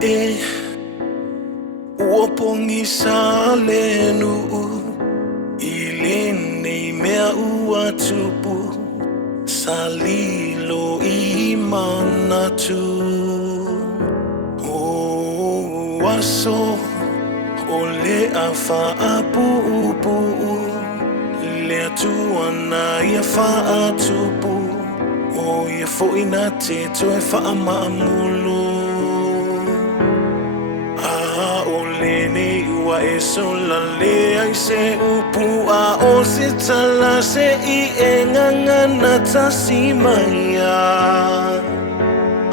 E uopongisa lenu ilini mea uatupu salilo imanatu o waso ole afa apu upu le tuana ya fa atupu o ye fo inate to e fa amamulu wa esola le ai se upu a o se tala se I enganga tasimaya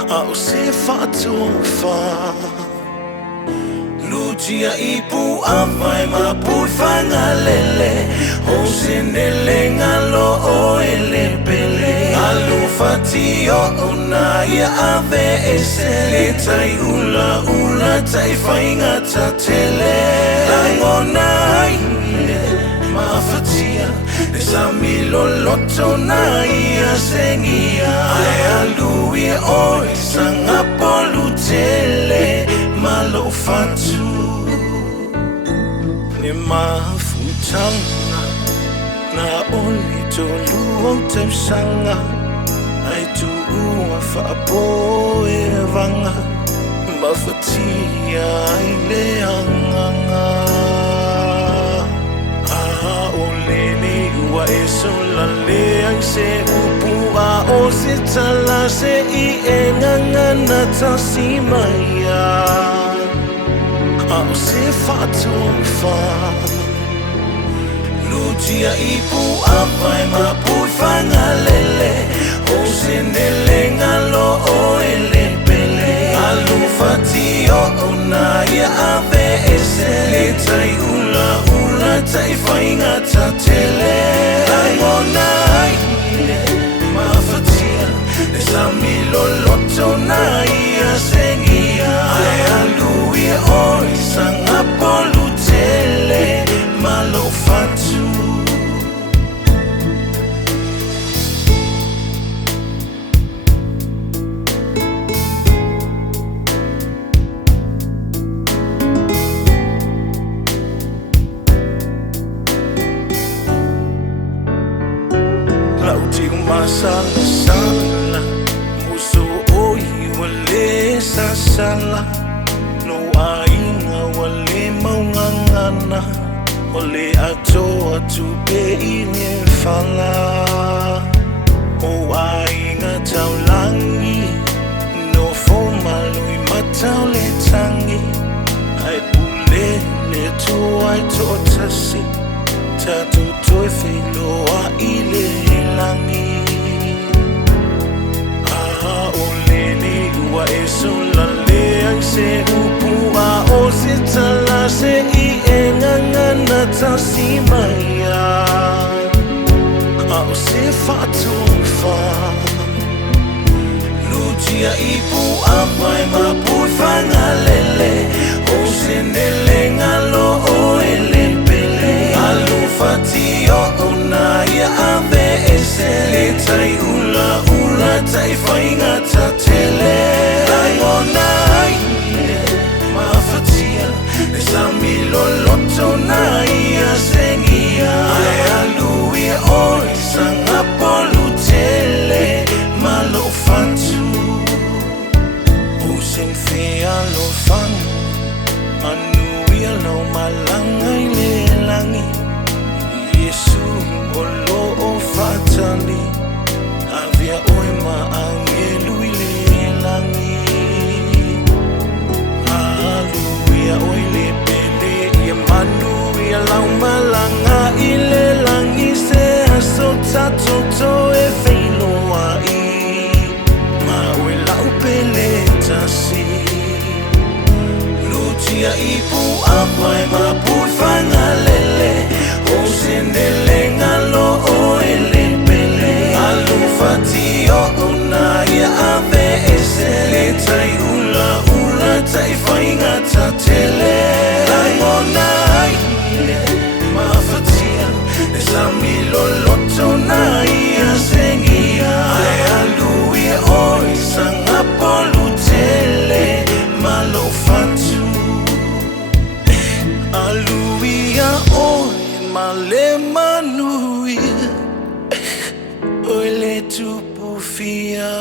a o se fatofa lutia ipu a vai ma pu fanga lele o se nelenga lo o ele pele alu fatio ona ya ave esele tai ula tai fainga tatele langonai mafatia desamilo lotonai asengia aluie oi sanga polutele malofatu ne mafutanga na oli tolu temsanga ai tu fa poe vanga mafatia ileanga olele wa esola le ai se upu a o se tala se I enganga tasimaya a o se fatofa lutia ipu a vai ma pu fanga lele o se nelenga lo o ele alu fatio ona ya ave esele tai ula tai fainga tatele langonai mafatia desamilo lotonai asengia aluie oi sanga polutele malofatu masala sala muso oi wale sasala no ainga wale maungangana wale atoa tupe ine fala o ainga taulangi no foma lui mataule tangi ai pule le tuai totasi tatu toi filo a ile langi wa esola le ai se upu a o se tala se I enganga tasimaya a o se fatofa lutia ipu a vai ma pu fanga lele o se nelenga lo o ele pele alu fatio ona ya ave esele tai ula tai fainga tatele langonai mafatia desamilo lotonai asengia aluie oi sanga polutele malofatu usen fia lo fan manuia lo malangai le langi Yesu olo o fatali avia oima angelu ilelangi Hallelujah oile pele ya manu ya laumalanga ilelangi se asota toto e feiloa I mawela upele tasi lutia ipu apai mapu fanga lele o sendelenga lo o ele alu fatio ona ya ave esele tai ula tai fainga tatele langonai mafatia desamilo lotonai asengia aluie oi sanga polutele malo Alemanuia, Ole Tupufia.